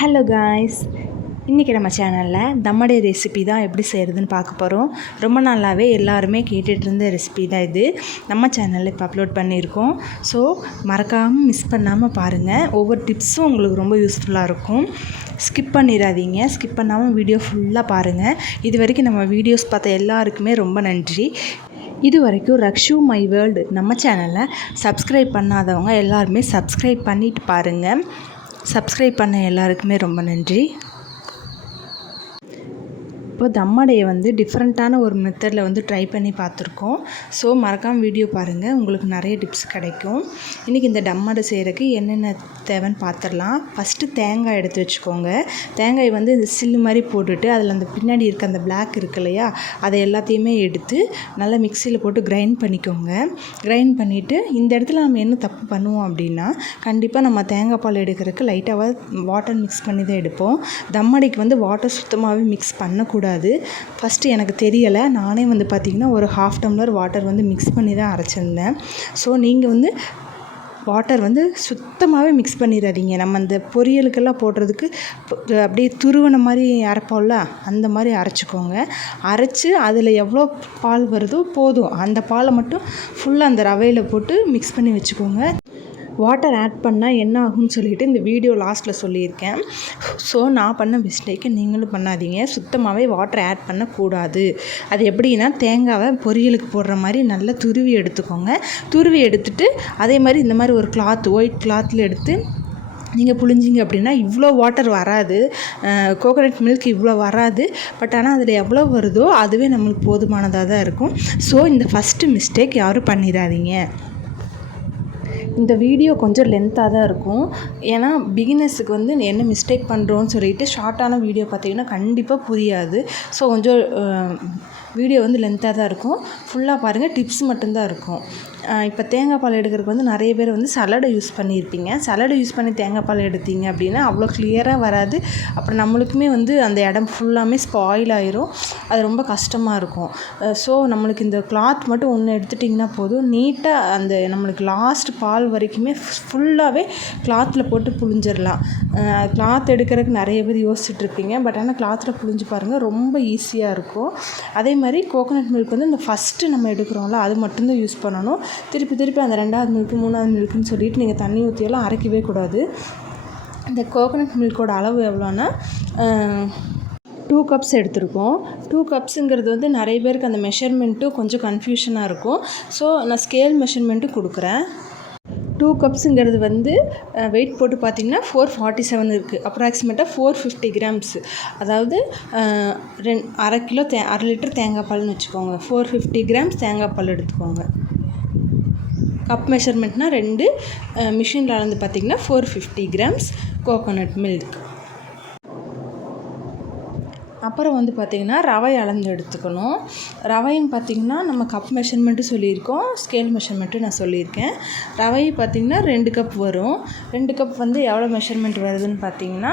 Hello guys இன்றைக்கி நம்ம சேனலில் தம்மடை ரெசிபி தான் எப்படி செய்கிறதுன்னு பார்க்க போகிறோம் ரொம்ப நாளாகவே எல்லாருமே கேட்டுட்டு இருந்த ரெசிபி தான் இது. நம்ம சேனலில் இப்போ அப்லோட் பண்ணியிருக்கோம். ஸோ மறக்காமல் மிஸ் பண்ணாமல் பாருங்கள் ஒவ்வொரு டிப்ஸும் உங்களுக்கு ரொம்ப யூஸ்ஃபுல்லாக இருக்கும். ஸ்கிப் பண்ணிடாதீங்க. ஸ்கிப் பண்ணாமல் வீடியோ ஃபுல்லாக பாருங்கள் இது வரைக்கும் நம்ம வீடியோஸ் பார்த்த எல்லாருக்குமே ரொம்ப நன்றி. இது வரைக்கும் ரக்ஷு மை வேர்ல்டு நம்ம சேனலை சப்ஸ்கிரைப் பண்ணாதவங்க எல்லாருமே சப்ஸ்கிரைப் பண்ணிட்டு பாருங்கள் சப்ஸ்கிரைப் பண்ண எல்லாருக்குமே ரொம்ப நன்றி. இப்போ தம்மடையை வந்து டிஃப்ரெண்ட்டான ஒரு மெத்தடில் வந்து ட்ரை பண்ணி பார்த்துருக்கோம். ஸோ மறக்காமல் வீடியோ பாருங்கள் உங்களுக்கு நிறைய டிப்ஸ் கிடைக்கும். இன்றைக்கி இந்த டம்மடை செய்கிறதுக்கு என்னென்ன தேவைன்னு பார்த்துடலாம். ஃபஸ்ட்டு தேங்காய் எடுத்து வச்சுக்கோங்க. தேங்காய் வந்து இந்த சில்லு மாதிரி போட்டுட்டு அதில் அந்த பின்னாடி இருக்க அந்த பிளாக் இருக்கு இல்லையா அதை எல்லாத்தையுமே எடுத்து நல்லா மிக்சியில் போட்டு கிரைண்ட் பண்ணிக்கோங்க. கிரைண்ட் பண்ணிவிட்டு இந்த இடத்துல நம்ம என்ன தப்பு பண்ணுவோம் அப்படின்னா கண்டிப்பாக நம்ம தேங்காய் பால் எடுக்கிறதுக்கு லைட்டாக வாட்டர் மிக்ஸ் பண்ணி தான் எடுப்போம். தம்மடைக்கு வந்து வாட்டர் சுத்தமாகவே மிக்ஸ் பண்ணக்கூடாது. கூடாது ஃபஸ்ட்டு எனக்கு தெரியலை. நானே வந்து பார்த்திங்கன்னா ஒரு ஹாஃப் டம்ளர் வாட்டர் வந்து மிக்ஸ் பண்ணி தான் அரைச்சிருந்தேன். ஸோ நீங்கள் வந்து வாட்டர் வந்து சுத்தமாகவே மிக்ஸ் பண்ணிடாதீங்க நம்ம அந்த பொரியலுக்கெல்லாம் போடுறதுக்கு அப்படியே துருவன மாதிரி அரைப்போம்ல அந்த மாதிரி அரைச்சிக்கோங்க. அரைச்சி அதில் எவ்வளோ பால் வருதோ போதும். அந்த பாலை மட்டும் ஃபுல்லாக அந்த ரவையில் போட்டு மிக்ஸ் பண்ணி வச்சுக்கோங்க. வாட்டர் ஆட் பண்ணால் என்ன ஆகும்னு சொல்லிட்டு இந்த வீடியோ லாஸ்ட்டில் சொல்லியிருக்கேன். ஸோ நான் பண்ண மிஸ்டேக்கை நீங்களும் பண்ணாதீங்க. சுத்தமாகவே வாட்டர் ஆட் பண்ணக்கூடாது. அது எப்படின்னா தேங்காவை பொரியலுக்கு போடுற மாதிரி நல்லா துருவி எடுத்துக்கோங்க. துருவி எடுத்துட்டு அதே மாதிரி இந்த மாதிரி ஒரு கிளாத் ஒயிட் கிளாத்தில் எடுத்து நீங்கள் புழிஞ்சிங்க அப்படின்னா இவ்வளோ வாட்டர் வராது. கோகோனட் மில்க் இவ்வளோ வராது. பட் ஆனால் அதில் எவ்வளோ வருதோ அதுவே நம்மளுக்கு போதுமானதாக தான் இருக்கும். ஸோ இந்த ஃபஸ்ட்டு மிஸ்டேக் யாரும் பண்ணிடாதீங்க. இந்த வீடியோ கொஞ்சம் லென்த்தாக தான் இருக்கும். ஏன்னா பிகினர்ஸுக்கு வந்து என்ன மிஸ்டேக் பண்ணுறோன்னு சொல்லிட்டு ஷார்ட்டான வீடியோ பார்த்தீங்கன்னா கண்டிப்பாக புரியாது. ஸோ கொஞ்சம் வீடியோ வந்து லென்த்தாக தான் இருக்கும். ஃபுல்லாக பாருங்கள் டிப்ஸ் மட்டும்தான் இருக்கும். இப்போ தேங்காய் பால் எடுக்கிறதுக்கு வந்து நிறைய பேர் வந்து சலடை யூஸ் பண்ணியிருப்பீங்க. சலடை யூஸ் பண்ணி தேங்காய் பால் எடுத்தீங்க அப்படின்னா அவ்வளோ கிளியராக வராது. அப்புறம் நம்மளுக்குமே வந்து அந்த இடம் ஃபுல்லாமே ஸ்பாயில் ஆயிரும். அது ரொம்ப கஷ்டமாக இருக்கும். ஸோ நம்மளுக்கு இந்த கிளாத் மட்டும் ஒன்று எடுத்துட்டிங்கன்னா போதும். நீட்டாக அந்த நம்மளுக்கு லாஸ்ட் பால் வரைக்குமே ஃபுல்லாகவே கிளாத்தில் போட்டு புழிஞ்சிடலாம் கிளாத் எடுக்கிறதுக்கு நிறைய பேர் யோசிச்சுட்ருப்பீங்க பட் ஆனால் கிளாத்தில் புழிஞ்சு பாருங்கள் ரொம்ப ஈஸியாக இருக்கும். அதே மாதிரி கோகோனட் மில்க் வந்து இந்த ஃபஸ்ட்டு நம்ம எடுக்கிறோம்ல அது மட்டும்தான் யூஸ் பண்ணணும். திருப்பி திருப்பி அந்த ரெண்டாவது மில்க்கு மூணாவது மில்க்குன்னு சொல்லிட்டு நீங்கள் தண்ணி ஊற்றியெல்லாம் அரைக்கவே கூடாது. இந்த கோகோனட் மில்கோட அளவு எவ்வளோன்னா டூ கப்ஸ் எடுத்திருக்கோம். டூ கப்ஸுங்கிறது வந்து நிறைய பேருக்கு அந்த மெஷர்மெண்ட்டும் கொஞ்சம் கன்ஃபியூஷனாக இருக்கும். ஸோ நான் ஸ்கேல் மெஷர்மெண்ட்டும் கொடுக்குறேன். டூ கப்ஸுங்கிறது வந்து வெயிட் போட்டு பார்த்திங்கன்னா ஃபோர் ஃபார்ட்டி செவன் இருக்குது அப்ராக்சிமேட்டாக ஃபோர் ஃபிஃப்டி கிராம்ஸ் அதாவது ரெண் அரை கிலோ தே அரை லிட்டர் தேங்காய் பால்னு வச்சுக்கோங்க. ஃபோர் ஃபிஃப்டி கிராம்ஸ் தேங்காய் பால் எடுத்துக்கோங்க. கப் மெஷர்மெண்ட்னால் ரெண்டு மிஷினில் அளந்து பார்த்திங்கன்னா four fifty grams coconut milk அப்புறம் வந்து பார்த்திங்கன்னா ரவை அளந்து எடுத்துக்கணும். ரவைன்னு பார்த்திங்கன்னா நம்ம கப் மெஷர்மெண்ட்டு சொல்லியிருக்கோம். ஸ்கேல் மெஷர்மெண்ட்டு நான் சொல்லியிருக்கேன். ரவை பார்த்திங்கன்னா ரெண்டு கப் வரும். ரெண்டு கப் வந்து எவ்வளோ மெஷர்மெண்ட் வருதுன்னு பார்த்திங்கன்னா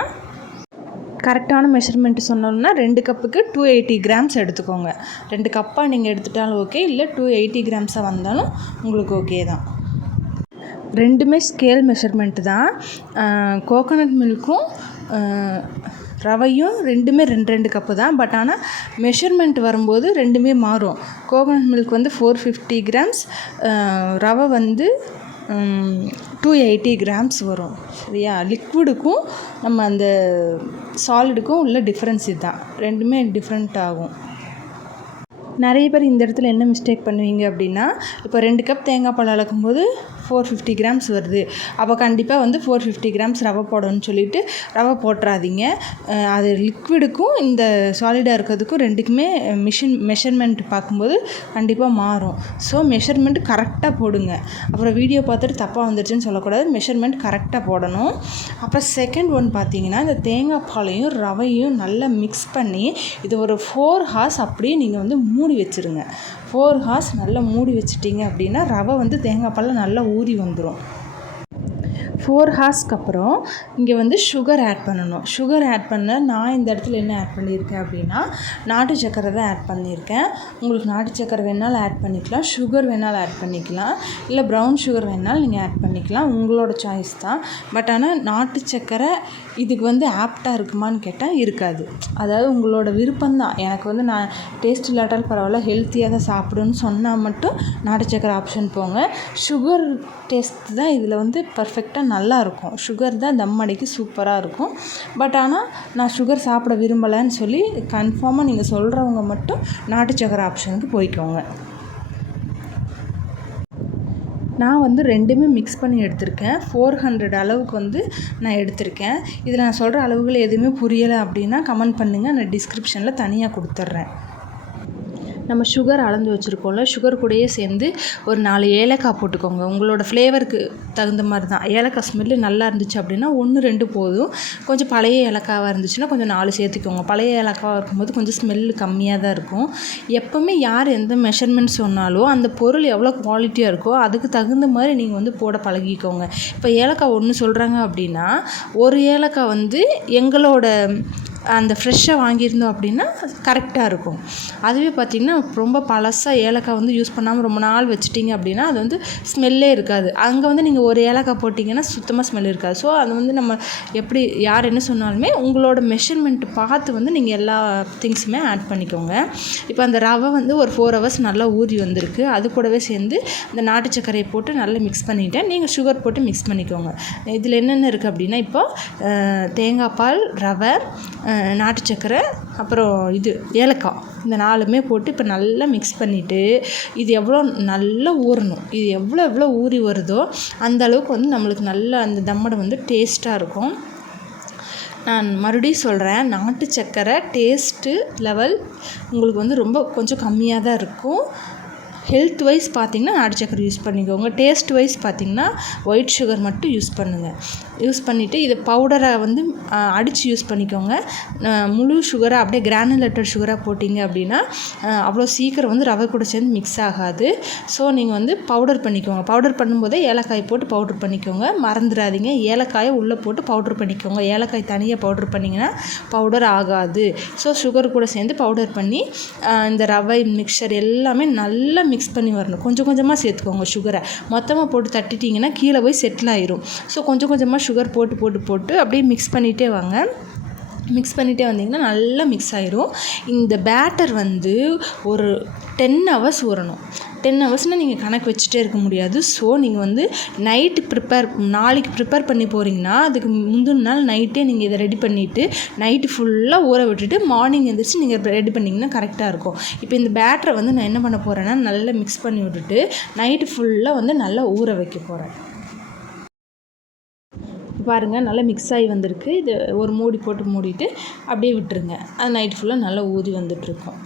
கரெக்டான மெஷர்மெண்ட் சொன்னோம்னா ரெண்டு கப்புக்கு டூ எயிட்டி கிராம்ஸ் எடுத்துக்கோங்க. ரெண்டு கப்பாக நீங்கள் எடுத்துட்டாலும் ஓகே இல்லை டூ எயிட்டி கிராம்ஸாக வந்தாலும் உங்களுக்கு ஓகே தான். ரெண்டுமே ஸ்கேல் மெஷர்மெண்ட்டு தான். கோகோனட் மில்க்கும் ரவையும் ரெண்டுமே ரெண்டு ரெண்டு கப்பு தான். பட் ஆனால் மெஷர்மெண்ட் வரும்போது ரெண்டுமே மாறும். கோகோனட் மில்க் வந்து ஃபோர் ஃபிஃப்டி கிராம்ஸ் ரவை வந்து டூ எயிட்டி கிராம்ஸ் வரும் சரியா? லிக்விடுக்கும் நம்ம அந்த சாலிடுக்கும் உள்ள டிஃப்ரென்ஸ் இதுதான். ரெண்டுமே டிஃப்ரெண்ட் ஆகும். நிறைய பேர் இந்த இடத்துல என்ன மிஸ்டேக் பண்ணுவீங்க அப்படின்னா இப்போ ரெண்டு கப் தேங்காய் பால் அளக்கும்போது ஃபோர் ஃபிஃப்டி கிராம்ஸ் வருது. அப்போ கண்டிப்பாக வந்து ஃபோர் ஃபிஃப்டி கிராம்ஸ் ரவை போடணும்னு சொல்லிட்டு ரவை போட்டுறாதீங்க. அது லிக்விடுக்கும் இந்த சாலிடாக இருக்கிறதுக்கும் ரெண்டுக்குமே மிஷின் மெஷர்மெண்ட் பார்க்கும்போது கண்டிப்பாக மாறும். ஸோ மெஷர்மெண்ட் கரெக்டாக போடுங்க. அப்புறம் வீடியோ பார்த்துட்டு தப்பாக வந்துருச்சுன்னு சொல்லக்கூடாது. மெஷர்மெண்ட் கரெக்டாக போடணும். அப்புறம் செகண்ட் ஒன் பார்த்தீங்கன்னா இந்த தேங்காய் பாலையும் ரவையும் நல்லா மிக்ஸ் பண்ணி இது ஒரு ஃபோர் ஹார்ஸ் அப்படியே நீங்கள் வந்து மூடி வச்சுருங்க. ஃபோர் ஹார்ஸ் நல்லா மூடி வச்சிட்டிங்க அப்படின்னா ரவை வந்து தேங்காய் பாலில் நல்லா ஊறி வந்துடும் ஃபோர் ஹார்ஸ்க்கு அப்புறம் இங்கே வந்து சுகர் ஆட் பண்ணணும். சுகர் ஆட் பண்ண நான் இந்த இடத்துல என்ன ஆட் பண்ணியிருக்கேன் அப்படின்னா நாட்டு சக்கரை தான் ஆட் பண்ணியிருக்கேன். உங்களுக்கு நாட்டு சக்கரை வேணாலும் ஆட் பண்ணிக்கலாம் சுகர் வேணாலும் ஆட் பண்ணிக்கலாம் இல்லை ப்ரௌன் சுகர் வேணாலும் நீங்கள் ஆட் பண்ணிக்கலாம் உங்களோட சாய்ஸ் தான். பட் ஆனால் நாட்டு சக்கரை இதுக்கு வந்து ஆப்டாக இருக்குமான்னு கேட்டால் இருக்காது. அதாவது உங்களோட விருப்பம் தான் எனக்கு வந்து நான் டேஸ்ட் இல்லாட்டாலும் பரவாயில்ல ஹெல்த்தியாக தான் சாப்பிடுன்னு சொன்னால் மட்டும் நாட்டு சக்கரை ஆப்ஷன் போங்க. சுகர் டேஸ்ட் தான் இதில் வந்து பர்ஃபெக்டாக நல்லாயிருக்கும். சுகர் தான் தம் அடிக்க சூப்பராக இருக்கும். பட் ஆனால் நான் சுகர் சாப்பிட விரும்பலைன்னு சொல்லி கன்ஃபார்மாக நீங்கள் சொல்கிறவங்க மட்டும் நாட்டு சக்கரை ஆப்ஷனுக்கு போய்க்கோங்க. நான் வந்து ரெண்டுமே மிக்ஸ் பண்ணி எடுத்திருக்கேன். ஃபோர் ஹண்ட்ரட் அளவுக்கு வந்து நான் எடுத்திருக்கேன். இதில் நான் சொல்கிற அளவுகள் எதுவுமே புரியலை அப்படின்னா கமெண்ட் பண்ணுங்கள் நான் டிஸ்கிரிப்ஷனில் தனியாக கொடுத்துட்றேன். நம்ம சுகர் அளந்து வச்சுருக்கோம்ல சுகர் கூடயே சேர்ந்து ஒரு நாலு ஏலக்காய் போட்டுக்கோங்க. உங்களோட ஃப்ளேவருக்கு தகுந்த மாதிரி தான் ஏலக்காய் ஸ்மெல்லு நல்லா இருந்துச்சு அப்படின்னா ஒன்று ரெண்டு போதும். கொஞ்சம் பழைய ஏலக்காவாக இருந்துச்சுன்னா கொஞ்சம் நாலு சேர்த்துக்கோங்க. பழைய ஏலக்காவாக இருக்கும்போது கொஞ்சம் ஸ்மெல்லு கம்மியாக தான் இருக்கும். எப்போவுமே யார் எந்த மெஷர்மெண்ட் சொன்னாலும் அந்த பொருள் எவ்வளோ குவாலிட்டியாக இருக்கோ அதுக்கு தகுந்த மாதிரி நீங்கள் வந்து போட பழகிக்கோங்க. இப்போ ஏலக்காய் ஒன்று சொல்கிறாங்க அப்படின்னா ஒரு ஏலக்காய் வந்து எங்களோட அந்த ஃப்ரெஷ்ஷாக வாங்கியிருந்தோம் அப்படின்னா கரெக்டாக இருக்கும். அதுவே பார்த்திங்கன்னா ரொம்ப பழசாக ஏலக்காய் வந்து யூஸ் பண்ணாமல் ரொம்ப நாள் வச்சுட்டிங்க அப்படின்னா அது வந்து ஸ்மெல்லே இருக்காது. அங்கே வந்து நீங்கள் ஒரு ஏலக்காய் போட்டிங்கன்னா சுத்தமாக ஸ்மெல் இருக்காது. ஸோ அது வந்து நம்ம எப்படி யார் என்ன சொன்னாலுமே உங்களோட மெஷர்மெண்ட் பார்த்து வந்து நீங்கள் எல்லா திங்ஸுமே ஆட் பண்ணிக்கோங்க. இப்போ அந்த ரவை வந்து ஒரு ஃபோர் ஹவர்ஸ் நல்லா ஊறி வந்திருக்கு. அது கூடவே சேர்ந்து இந்த நாட்டு சர்க்கரையை போட்டு நல்லா மிக்ஸ் பண்ணிவிட்டேன் நீங்கள் சுகர் போட்டு மிக்ஸ் பண்ணிக்கோங்க. இதில் என்னென்ன இருக்குது அப்படின்னா இப்போ தேங்காய் பால் ரவை நாட்டு சக்கரை அப்புறம் இது ஏலக்காய். இந்த நாலுமே போட்டு இப்போ நல்லா மிக்ஸ் பண்ணிவிட்டு இது எவ்வளோ நல்லா ஊறணும். இது எவ்வளோ எவ்வளோ ஊறி வருதோ அந்த அளவுக்கு வந்து நம்மளுக்கு நல்லா அந்த தம்மடை வந்து டேஸ்ட்டாக இருக்கும். நான் மறுபடியும் சொல்கிறேன் நாட்டு சக்கரை டேஸ்ட்டு லெவல் உங்களுக்கு வந்து ரொம்ப கொஞ்சம் கம்மியாக தான் இருக்கும். ஹெல்த் வைஸ் பார்த்திங்கன்னா நாட்டு சக்கரை யூஸ் பண்ணிக்கோங்க. டேஸ்ட் வைஸ் பார்த்திங்கன்னா ஒயிட் சுகர் மட்டும் யூஸ் பண்ணுங்கள் யூஸ் பண்ணிவிட்டு இதை பவுடரை வந்து அடித்து யூஸ் பண்ணிக்கோங்க. முழு சுகரை அப்படியே கிரானுலேட்டட் சுகராக போட்டிங்க அப்படின்னா அவ்வளோ சீக்கிரம் வந்து ரவை கூட சேர்ந்து மிக்ஸ் ஆகாது. ஸோ நீங்கள் வந்து பவுடர் பண்ணிக்கோங்க. பவுடர் பண்ணும்போதே ஏலக்காய் போட்டு பவுட்ரு பண்ணிக்கோங்க. மறந்துடாதீங்க. ஏலக்காயை உள்ளே போட்டு பவுட்ரு பண்ணிக்கோங்க. ஏலக்காய் தனியாக பவுட்ரு பண்ணிங்கன்னா பவுடர் ஆகாது. ஸோ சுகர் கூட சேர்ந்து பவுடர் பண்ணி இந்த ரவை மிக்சர் எல்லாமே நல்லா மிக்ஸ் பண்ணி வரணும். கொஞ்சம் கொஞ்சமாக சேர்த்துக்கோங்க சுகரை மொத்தமாக போட்டு தட்டிட்டிங்கன்னா கீழே போய் செட்டில் ஆயிரும். ஸோ கொஞ்சம் கொஞ்சமாக சுகர் போட்டு போட்டு போட்டு அப்படியே மிக்ஸ் பண்ணிகிட்டே வாங்க. மிக்ஸ் பண்ணிகிட்டே வந்தீங்கன்னா நல்லா மிக்ஸ் ஆயிரும். இந்த பேட்டர் வந்து ஒரு டென் ஹவர்ஸ் ஊறணும். டென் ஹவர்ஸ்னால் நீங்கள் கணக்கு வச்சுட்டே இருக்க முடியாது. ஸோ நீங்கள் வந்து நைட்டு ப்ரிப்பேர் நாளைக்கு ப்ரிப்பேர் பண்ணி போகிறீங்கன்னா அதுக்கு முந்தின நாள் நைட்டே நீங்கள் இதை ரெடி பண்ணிவிட்டு நைட்டு ஃபுல்லாக ஊற விட்டுட்டு மார்னிங் எழுந்திரிச்சு நீங்கள் ரெடி பண்ணிங்கன்னா கரெக்டாக இருக்கும். இப்போ இந்த பேட்டரை வந்து நான் என்ன பண்ண போகிறேன்னா நல்லா மிக்ஸ் பண்ணி விட்டுட்டு நைட்டு ஃபுல்லாக வந்து நல்லா ஊற வைக்க போகிறேன் பாருங்கள் நல்லா மிக்ஸ் ஆகி வந்திருக்கு. இது ஒரு மூடி போட்டு மூடிட்டு அப்படியே விட்டுருங்க. அது நைட் ஃபுல்லாக நல்லா ஊதி வந்துட்டுருக்கும்.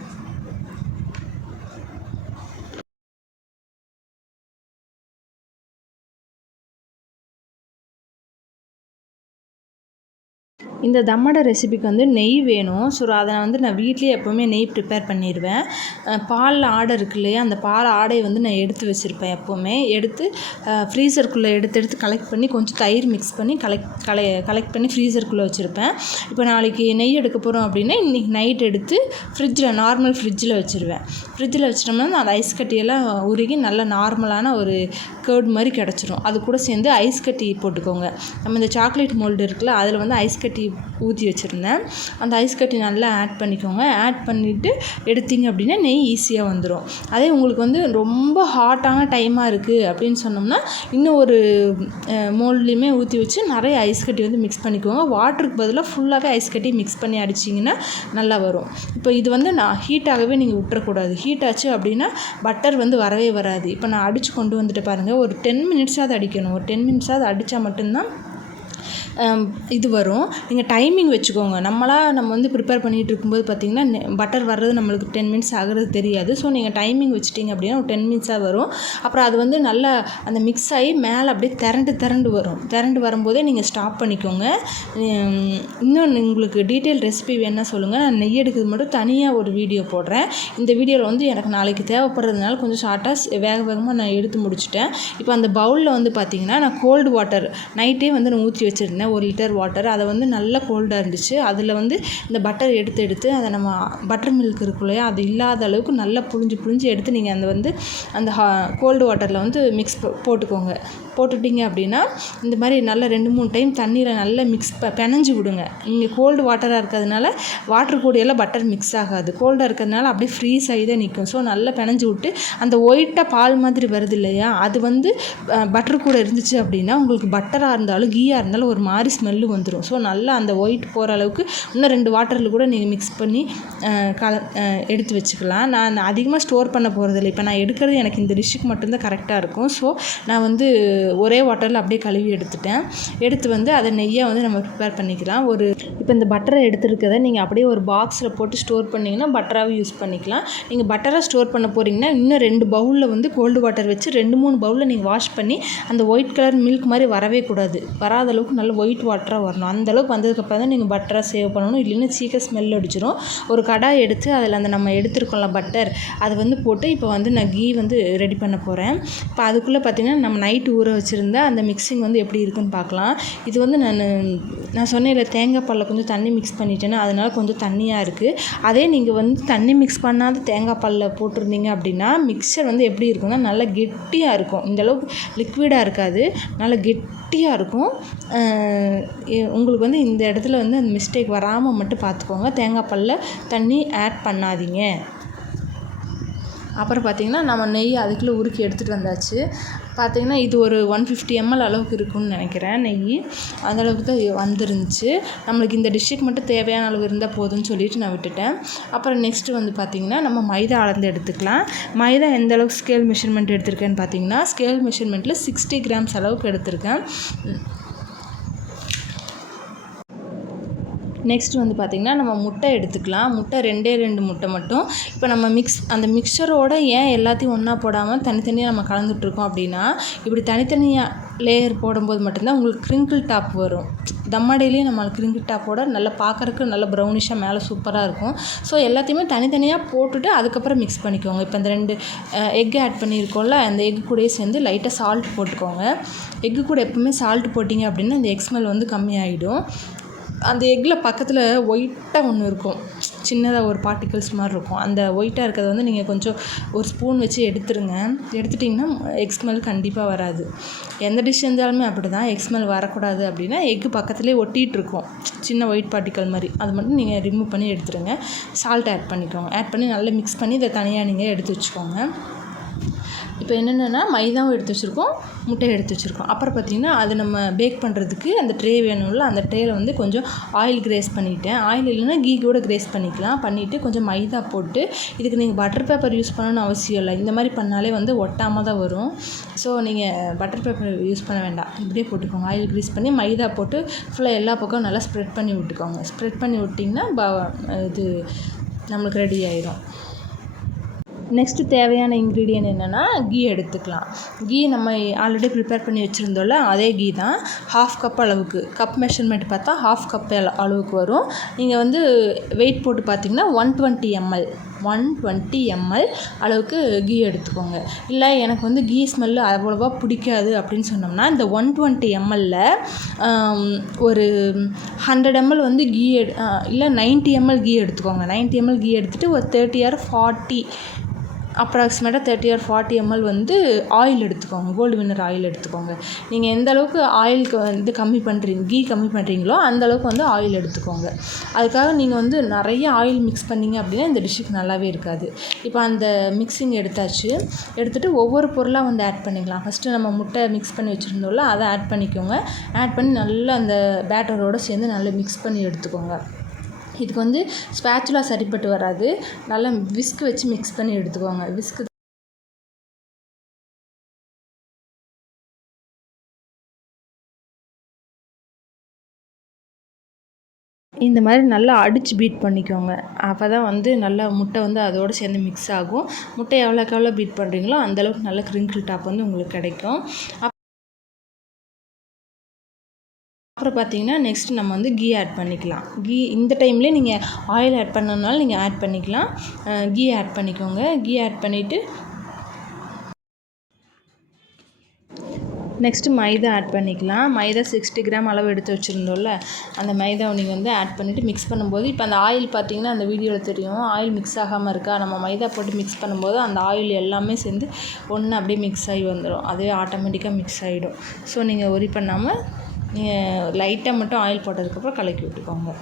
இந்த தம்மடை ரெசிபிக்கு வந்து நெய் வேணும். ஸோ அதை வந்து நான் வீட்லேயே எப்போவுமே நெய் ப்ரிப்பேர் பண்ணிடுவேன். பாலில் ஆடை இருக்கு இல்லையா அந்த பால் ஆடையை வந்து நான் எடுத்து வச்சுருப்பேன் எப்போவுமே. எடுத்து ஃப்ரீசருக்குள்ளே எடுத்து எடுத்து கலெக்ட் பண்ணி கொஞ்சம் தயிர் மிக்ஸ் பண்ணி கலெக்ட் கலை கலெக்ட் பண்ணி ஃப்ரீசருக்குள்ளே வச்சுருப்பேன். இப்போ நாளைக்கு நெய் எடுக்க போகிறோம் அப்படின்னா இன்றைக்கி நைட் எடுத்து ஃப்ரிட்ஜில் நார்மல் ஃப்ரிட்ஜில் வச்சுருவேன். ஃப்ரிட்ஜில் வச்சிட்டோம்னா அந்த ஐஸ் கட்டியெல்லாம் உருகி நல்ல நார்மலான ஒரு கேர்ட் மாதிரி கிடச்சிரும். அது கூட சேர்ந்து ஐஸ் கட்டி போட்டுக்கோங்க. நம்ம இந்த சாக்லேட் மோல்டு இருக்குல்ல அதில் வந்து ஐஸ் கட்டி ஊற்றி வச்சுருந்தேன். அந்த ஐஸ் கட்டி நல்லா ஆட் பண்ணிக்கோங்க. ஆட் பண்ணிவிட்டு எடுத்தீங்க அப்படின்னா நெய் ஈஸியாக வந்துடும் அதே உங்களுக்கு வந்து ரொம்ப ஹாட்டான டைமாக இருக்குது அப்படின்னு சொன்னோம்னா இன்னும் ஒரு மோல்ட்லேயுமே ஊற்றி வச்சு நிறைய ஐஸ் கட்டி வந்து மிக்ஸ் பண்ணிக்கோங்க. வாட்டருக்கு பதிலாக ஃபுல்லாகவே ஐஸ் கட்டி மிக்ஸ் பண்ணி அடிச்சிங்கன்னா நல்லா வரும். இப்போ இது வந்து நான் ஹீட்டாகவே நீங்கள் விட்டுறக்கூடாது. ஹீட் ஆச்சு அப்படின்னா பட்டர் வந்து வரவே வராது. இப்போ நான் அடித்து கொண்டு வந்துட்டு பாருங்கள் ஒரு டென் மினிட்ஸாவது அடிக்கணும். ஒரு டென் மினிட்ஸாவது அடித்தா மட்டும்தான் இது வரும். நீங்கள் டைமிங் வச்சுக்கோங்க. நம்மளாக நம்ம வந்து ப்ரிப்பேர் பண்ணிகிட்டு இருக்கும்போது பார்த்திங்கன்னா பட்டர் வர்றது நம்மளுக்கு டென் மினிட்ஸ் ஆகிறது தெரியாது. ஸோ நீங்கள் டைமிங் வச்சுட்டிங்க அப்படின்னா ஒரு டென் மினிட்ஸாக வரும். அப்புறம் அது வந்து நல்லா அந்த மிக்ஸ் ஆகி மேலே அப்படியே திரண்டு திரண்டு வரும். திரண்டு வரும்போதே நீங்கள் ஸ்டாப் பண்ணிக்கோங்க. இன்னும் உங்களுக்கு டீட்டெயில் ரெசிபி வேணால் சொல்லுங்கள் நான் நெய் எடுக்கிறது மட்டும் தனியாக ஒரு வீடியோ போடுறேன். இந்த வீடியோவில் வந்து எனக்கு நாளைக்கு தேவைப்படுறதுனால கொஞ்சம் ஷார்ட்டாக வேக வேகமாக நான் எடுத்து முடிச்சுட்டேன். இப்போ அந்த பவுலில் வந்து பார்த்திங்கன்னா நான் கோல்டு வாட்டர் நைட்டே வந்து நான் ஊற்றி வச்சுருந்தேன். ஒரு லிட்டர் வாட்டர் அதை வந்து நல்லா கோல்டாக இருந்துச்சு. அதில் வந்து இந்த பட்டர் எடுத்து எடுத்து அதை நம்ம பட்டர் மில்க் இருக்கும் இல்லையா அது இல்லாத அளவுக்கு நல்லா புழிஞ்சு புழிஞ்சு எடுத்து நீங்கள் அந்த வந்து அந்த ஹா கோல்டு வாட்டரில் வந்து மிக்ஸ் போ போட்டுக்கோங்க. போட்டுட்டிங்க அப்படின்னா இந்த மாதிரி நல்லா ரெண்டு மூணு டைம் தண்ணியில் நல்லா மிக்ஸ் ப பெனஞ்சு விடுங்க. நீங்கள் கோல்டு வாட்டராக இருக்கிறதுனால வாட்டர் கூடையெல்லாம் பட்டர் மிக்ஸ் ஆகாது. கோல்டாக இருக்கிறதுனால அப்படியே ஃப்ரீஸ் ஆகி தான் நிற்கும் ஸோ நல்லா பெனஞ்சு விட்டு அந்த ஒயிட்டாக பால் மாதிரி வருது இல்லையா அது வந்து பட்டர் கூட இருந்துச்சு அப்படின்னா உங்களுக்கு பட்டராக இருந்தாலும் கீயாக இருந்தாலும் ஒரு மாதிரி ஸ்மெல்லு வந்துடும் ஸோ நல்லா அந்த ஒயிட் போகிற அளவுக்கு இன்னும் ரெண்டு வாட்டரில் கூட நீங்கள் மிக்ஸ் பண்ணி கல எடுத்து வச்சுக்கலாம். நான் அதிகமாக ஸ்டோர் பண்ண போகிறதில்ல இப்போ நான் எடுக்கிறது எனக்கு இந்த டிஷ்ஷுக்கு மட்டும்தான் கரெக்டாக இருக்கும். ஸோ நான் வந்து ஒரே வாட்டரில் அப்படியே கழுவி எடுத்துட்டேன். எடுத்து வந்து அதை நெய்யாக வந்து நம்ம ப்ரிப்பேர் பண்ணிக்கலாம். ஒரு இப்போ இந்த பட்டரை எடுத்துருக்கதை நீங்கள் அப்படியே ஒரு பாக்ஸில் போட்டு ஸ்டோர் பண்ணிங்கன்னா பட்டராகவே யூஸ் பண்ணிக்கலாம். நீங்கள் பட்டராக ஸ்டோர் பண்ண போகிறீங்கன்னா இன்னும் ரெண்டு பவுலில் வந்து கோல்டு வாட்டர் வச்சு ரெண்டு மூணு பவுலில் நீங்கள் வாஷ் பண்ணி அந்த ஒயிட் கலர் மில்க் மாதிரி வரவே கூடாது. வராத அளவுக்கு நல்ல ஒயிட் வாட்டராக வரணும். அந்தளவுக்கு வந்ததுக்கப்புறம் தான் நீங்கள் பட்டராக சேவ் பண்ணணும். இல்லைன்னா சீக்கிரம் ஸ்மெல் அடிச்சிடும் ஒரு கடாய் எடுத்து அதில் அந்த நம்ம எடுத்துருக்கோம்ல பட்டர் அதை வந்து போட்டு இப்போ வந்து நான் கீ வந்து ரெடி பண்ண போகிறேன் இப்போ அதுக்குள்ளே பார்த்திங்கன்னா நம்ம நைட்டு ஊற வச்சுருந்தா அந்த மிக்சிங் வந்து எப்படி இருக்குன்னு பார்க்கலாம். இது வந்து நான் நான் சொன்னேன்ல தேங்காய் பாலில் கொஞ்சம் தண்ணி மிக்ஸ் பண்ணிட்டேன்னா அதனால் கொஞ்சம் தண்ணியாக இருக்குது அதே நீங்கள் வந்து தண்ணி மிக்ஸ் பண்ணாத தேங்காய் பாலில் போட்டிருந்தீங்க அப்படின்னா மிக்சர் வந்து எப்படி இருக்கும்னா நல்லா கெட்டியாக இருக்கும். இந்தளவுக்கு லிக்விடாக இருக்காது. நல்லா கெட்டியாக இருக்கும். உங்களுக்கு வந்து இந்த இடத்துல வந்து அந்த மிஸ்டேக் வராமல் மட்டும் பார்த்துக்கோங்க. தேங்காய் பாலில் தண்ணி ஆட் பண்ணாதீங்க. அப்புறம் பார்த்திங்கன்னா நம்ம நெய் அதுக்குள்ளே உருக்கி எடுத்துகிட்டு வந்தாச்சு. பார்த்திங்கன்னா இது ஒரு ஒன் ஃபிஃப்டி எம்எல் அளவுக்கு இருக்கும்னு நினைக்கிறேன் நெய். அந்தளவுக்கு தான் வந்துருந்துச்சு. நம்மளுக்கு இந்த டிஷ்ஷுக்கு மட்டும் தேவையான அளவு இருந்தால் போதும்னு சொல்லிட்டு நான் விட்டுட்டேன். அப்புறம் நெக்ஸ்ட்டு வந்து பார்த்திங்கன்னா நம்ம மைதா அளந்து எடுத்துக்கலாம். மைதா எந்த அளவுக்கு ஸ்கேல் மெஷர்மெண்ட் எடுத்திருக்கேன்னு பார்த்தீங்கன்னா ஸ்கேல் மெஷர்மெண்ட்டில் சிக்ஸ்டி கிராம்ஸ் அளவுக்கு எடுத்திருக்கேன். நெக்ஸ்ட் வந்து பார்த்திங்கன்னா நம்ம முட்டை எடுத்துக்கலாம். முட்டை ரெண்டே ரெண்டு முட்டை மட்டும். இப்போ நம்ம மிக்ஸ் அந்த மிக்சரோட ஏன் எல்லாத்தையும் ஒன்றா போடாமல் தனித்தனியாக நம்ம கலந்துட்ருக்கோம் அப்படின்னா இப்படி தனித்தனியாக லேயர் போடும்போது மட்டும்தான் உங்களுக்கு க்ரிங்கிள் டாப் வரும். தம்மாடிலேயே நம்ம கிரிங்கிள் டாப்போட நல்லா பார்க்குறக்கு நல்ல ப்ரௌனிஷாக மேலே சூப்பராக இருக்கும். ஸோ எல்லாத்தையுமே தனித்தனியாக போட்டுட்டு அதுக்கப்புறம் மிக்ஸ் பண்ணிக்கோங்க. இப்போ இந்த ரெண்டு எக் ஆட் பண்ணியிருக்கோம்ல அந்த எக் கூடயே சேர்ந்து லைட்டாக சால்ட் போட்டுக்கோங்க. எக்கு கூட எப்பவுமே சால்ட் போட்டிங்க அப்படின்னா அந்த எக் ஸ்மெல் வந்து கம்மியாகிடும் அந்த எக்கில் பக்கத்தில் ஒயிட்டாக ஒன்று இருக்கும். சின்னதாக ஒரு பார்ட்டிகல்ஸ் மாதிரி இருக்கும். அந்த ஒயிட்டாக இருக்கிறத வந்து நீங்கள் கொஞ்சம் ஒரு ஸ்பூன் வச்சு எடுத்துருங்க. எடுத்துட்டிங்கன்னா எக் ஸ்மெல் கண்டிப்பாக வராது. எந்த டிஷ் இருந்தாலுமே அப்படி தான் எக் ஸ்மெல் வரக்கூடாது அப்படின்னா எக்கு பக்கத்துலேயே ஒட்டிகிட்ருக்கும் சின்ன ஒயிட் பார்ட்டிக்கல் மாதிரி. அது மட்டும் நீங்கள் ரிமூவ் பண்ணி எடுத்துருங்க. சால்ட் ஆட் பண்ணிக்கோங்க. ஆட் பண்ணி நல்லா மிக்ஸ் பண்ணி இதை தனியாக நீங்கள் எடுத்து வச்சுக்கோங்க. இப்போ என்னென்னா மைதாவும் எடுத்து வச்சுருக்கோம் முட்டையும் எடுத்து வச்சுருக்கோம். அப்புறம் பார்த்திங்கன்னா அது நம்ம பேக் பண்ணுறதுக்கு அந்த ட்ரே வேணும்ல அந்த ட்ரேயில் வந்து கொஞ்சம் ஆயில் கிரேஸ் பண்ணிவிட்டேன் ஆயில் இல்லைன்னா கீ கூட கிரேஸ் பண்ணிக்கலாம். பண்ணிவிட்டு கொஞ்சம் மைதா போட்டு இதுக்கு நீங்கள் பட்டர் பேப்பர் யூஸ் பண்ணணும்னு அவசியம் இல்லை. இந்த மாதிரி பண்ணாலே வந்து ஒட்டாமல் தான் வரும். ஸோ நீங்கள் பட்டர் பேப்பர் யூஸ் பண்ண வேண்டாம். இப்படியே போட்டுக்கோங்க. ஆயில் க்ரீஸ் பண்ணி மைதா போட்டு ஃபுல்லாக எல்லா பக்கம் நல்லா ஸ்ப்ரெட் பண்ணி விட்டுக்கோங்க. ஸ்ப்ரெட் பண்ணி விட்டிங்கன்னா ப இது நம்மளுக்கு ரெடி ஆயிடும் நெக்ஸ்ட்டு தேவையான இன்க்ரீடியன்ட் என்னென்னா கீ எடுத்துக்கலாம். கீ நம்ம ஆல்ரெடி ப்ரிப்பேர் பண்ணி வச்சுருந்தோம்ல அதே கீ தான். ஹாஃப் கப் அளவுக்கு கப் மெஷர்மெண்ட் பார்த்தா ஹாஃப் கப் அளவுக்கு வரும். நீங்கள் வந்து வெயிட் போட்டு பார்த்தீங்கன்னா one twenty ML one twenty ML அளவுக்கு கீ எடுத்துக்கோங்க. இல்லை எனக்கு வந்து கீ ஸ்மெல் அவ்வளோவா பிடிக்காது அப்படின்னு சொன்னோம்னா இந்த ஒன் டுவெண்ட்டி எம்எல்லில் ஒரு ஹண்ட்ரட் எம்எல் வந்து கீ எடு இல்லை நைன்ட்டி எம்எல் கீ எடுத்துக்கோங்க. நைன்ட்டி எம்எல் கீ எடுத்துகிட்டு ஒரு தேர்ட்டி ஆர் ஃபார்ட்டி அப்ராக்சிமேட்டாக தேர்ட்டி ஆர் ஃபார்ட்டி எம்எல் வந்து ஆயில் எடுத்துக்கோங்க. கோல்டு வின்னர் ஆயில் எடுத்துக்கோங்க. நீங்கள் எந்த அளவுக்கு ஆயிலுக்கு வந்து கம்மி பண்ணுறீங்க கீ கம்மி பண்ணுறீங்களோ அந்த அளவுக்கு வந்து ஆயில் எடுத்துக்கோங்க. அதுக்காக நீங்கள் வந்து நிறைய ஆயில் மிக்ஸ் பண்ணிங்க அப்படின்னா இந்த டிஷ்ஷுக்கு நல்லாவே இருக்காது. இப்போ அந்த மிக்சிங் எடுத்தாச்சு. எடுத்துகிட்டு ஒவ்வொரு பொருளாக வந்து ஆட் பண்ணிக்கலாம். ஃபஸ்ட்டு நம்ம முட்டை மிக்ஸ் பண்ணி வச்சுருந்தோம்ல அதை ஆட் பண்ணிக்கோங்க. ஆட் பண்ணி நல்லா அந்த பேட்டரோடு சேர்ந்து நல்லா மிக்ஸ் பண்ணி எடுத்துக்கோங்க. இதுக்கு வந்து ஸ்பேச்சுலா சரிப்பட்டு வராது. நல்லா விஸ்க் வச்சு மிக்ஸ் பண்ணி எடுத்துக்கோங்க. விஸ்க் இந்த மாதிரி நல்லா அடித்து பீட் பண்ணிக்கோங்க. அப்போ தான் வந்து நல்லா முட்டை வந்து அதோடு சேர்ந்து மிக்ஸ் ஆகும். முட்டை எவ்வளோக்கு எவ்வளோ பீட் பண்ணுறீங்களோ அந்தளவுக்கு நல்ல க்ரிங்கிள் டாப் வந்து உங்களுக்கு கிடைக்கும். அப்புறம் பார்த்தீங்கன்னா நெக்ஸ்ட் நம்ம வந்து கீ ஆட் பண்ணிக்கலாம். கீ இந்த டைம்லேயே நீங்கள் ஆயில் ஆட் பண்ணனாலும் நீங்கள் ஆட் பண்ணிக்கலாம். கீ ஆட் பண்ணிக்கோங்க. கீ ஆட் பண்ணிவிட்டு நெக்ஸ்ட்டு மைதா ஆட் பண்ணிக்கலாம். மைதா சிக்ஸ்டி கிராம் அளவு எடுத்து வச்சுருந்தோம்ல அந்த மைதாவை நீங்கள் வந்து ஆட் பண்ணிவிட்டு மிக்ஸ் பண்ணும்போது இப்போ அந்த ஆயில் பார்த்தீங்கன்னா அந்த வீடியோவில் தெரியும். ஆயில் மிக்ஸ் ஆகாமல் இருக்கா? நம்ம மைதா போட்டு மிக்ஸ் பண்ணும்போது அந்த ஆயில் எல்லாமே சேர்ந்து ஒன்று அப்படியே மிக்ஸ் ஆகி வந்துடும் அதுவே ஆட்டோமேட்டிக்காக மிக்ஸ் ஆகிடும் ஸோ நீங்கள் ஒரி பண்ணாமல் லைட்டாக மட்டும் ஆயில் போட்டதுக்கப்புறம் கலக்கி விட்டுக்கோங்க.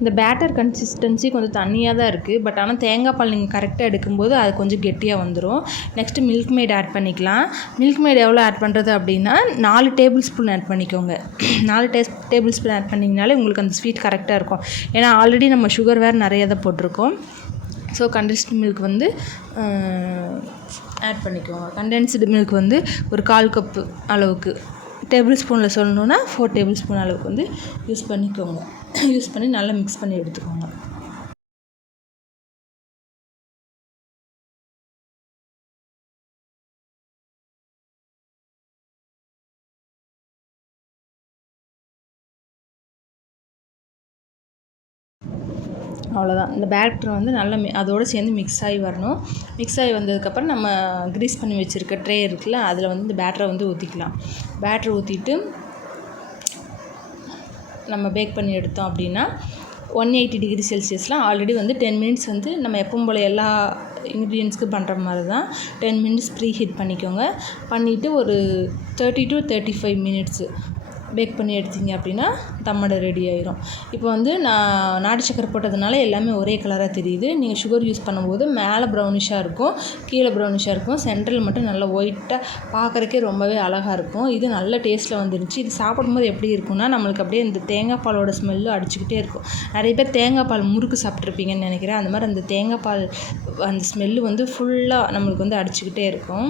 இந்த பேட்டர் கன்சிஸ்டன்சி கொஞ்சம் தண்ணியாக தான் இருக்குது பட் ஆனால் தேங்காய் பால் நீங்கள் கரெக்டாக எடுக்கும்போது அது கொஞ்சம் கெட்டியாக வந்துடும் நெக்ஸ்ட்டு மில்க் மேட் ஆட் பண்ணிக்கலாம். மில்க் மேட் எவ்வளோ ஆட் பண்ணுறது அப்படின்னா நாலு டேபிள் ஸ்பூன் ஆட் பண்ணிக்கோங்க. நாலு டே டேபிள் ஸ்பூன் ஆட் பண்ணிங்கனாலே உங்களுக்கு அந்த ஸ்வீட் கரெக்டாக இருக்கும். ஏன்னா ஆல்ரெடி நம்ம சுகர் வேறு நிறைய தான் போட்டிருக்கோம். ஸோ கண்டென்ஸ்டு மில்க் வந்து ஆட் பண்ணிக்கோங்க கண்டென்ஸ்டு மில்க் வந்து ஒரு கால் கப்பு அளவுக்கு டேபிள் ஸ்பூனில் சொல்லணுன்னா ஃபோர் டேபிள் ஸ்பூன் அளவுக்கு வந்து யூஸ் பண்ணிக்கோங்க. யூஸ் பண்ணி நல்லா மிக்ஸ் பண்ணி எடுத்துக்கோங்க. அவ்வளோதான். இந்த பேட்டர் வந்து நல்லா அதோடு சேர்ந்து மிக்ஸ் ஆகி வரணும். மிக்ஸ் ஆகி வந்ததுக்கப்புறம் நம்ம க்ரீஸ் பண்ணி வச்சுருக்க ட்ரே இருக்குல்ல அதில் வந்து இந்த பேட்டரை வந்து ஊற்றிக்கலாம் பேட்டரை ஊற்றிட்டு நம்ம பேக் பண்ணி எடுத்தோம் அப்படின்னா ஒன் எயிட்டி டிகிரி செல்சியஸ்லாம் ஆல்ரெடி வந்து டென் மினிட்ஸ் வந்து நம்ம எப்பவும் போல் எல்லா இன்க்ரீடியன்ஸ்க்கு பண்ணுற மாதிரி தான் டென் மினிட்ஸ் ப்ரீ ஹீட் பண்ணிக்கோங்க. பண்ணிவிட்டு ஒரு thirty to thirty five minutes bake பண்ணி எடுத்தீங்க அப்படின்னா தம்மடை ரெடி ஆயிரும். இப்போ வந்து நான் நாட்டு சக்கரை போட்டதுனால எல்லாமே ஒரே கலராக தெரியுது. நீங்கள் சுகர் யூஸ் பண்ணும்போது மேலே ப்ரௌனிஷாக இருக்கும் கீழே ப்ரௌனிஷாக இருக்கும். சென்ட்ரல் மட்டும் நல்லா ஒயிட்டாக பார்க்குறக்கே ரொம்பவே அழகாக இருக்கும். இது நல்ல டேஸ்ட்டில் வந்துருச்சு. இது சாப்பிடும்போது எப்படி இருக்கும்னா நம்மளுக்கு அப்படியே இந்த தேங்காய் பாலோட ஸ்மெல்லு அடிச்சுக்கிட்டே இருக்கும். நிறைய பேர் தேங்காய் பால் முறுக்கு சாப்பிட்ருப்பீங்கன்னு நினைக்கிறேன். அந்த மாதிரி அந்த தேங்காய் பால் அந்த ஸ்மெல்லு வந்து ஃபுல்லாக நம்மளுக்கு வந்து அடிச்சுக்கிட்டே இருக்கும்.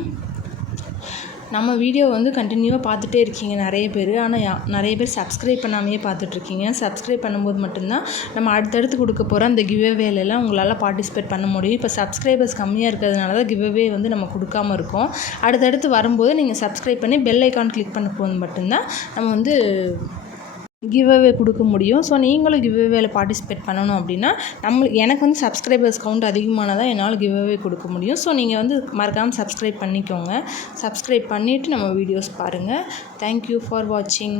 நம்ம வீடியோ வந்து கண்டினியூவாக பார்த்துட்டே இருக்கீங்க நிறைய பேர். ஆனால் நிறைய பேர் சப்ஸ்கிரைப் பண்ணாமையே பார்த்துட்ருக்கீங்க. சப்ஸ்கிரைப் பண்ணும்போது மட்டும்தான் நம்ம அடுத்தடுத்து கொடுக்க போகிற அந்த கிவ்அவேலெல்லாம் உங்களால் பார்ட்டிசிபேட் பண்ண முடியும். இப்போ சப்ஸ்கிரைபர்ஸ் கம்மியாக இருக்கிறதுனால தான் கிவ்அவே வந்து நம்ம கொடுக்காம இருக்கோம். அடுத்தடுத்து வரும்போது நீங்கள் சப்ஸ்கிரைப் பண்ணி பெல் ஐக்கான் கிளிக் பண்ண போது மட்டும்தான் நம்ம வந்து கிவ்அவே கொடுக்க முடியும். ஸோ நீங்களும் கிவ்அவேல பார்ட்டிசிபேட் பண்ணணும் அப்படின்னா நம்ம எனக்கு வந்து சப்ஸ்கிரைபர்ஸ் கவுண்ட் அதிகமானால் தான் என்னால் கிவ்அவே கொடுக்க முடியும். ஸோ நீங்கள் வந்து மறக்காமல் சப்ஸ்கிரைப் பண்ணிக்கோங்க. சப்ஸ்கிரைப் பண்ணிவிட்டு நம்ம வீடியோஸ் பாருங்கள் தேங்க்யூ ஃபார் வாட்சிங்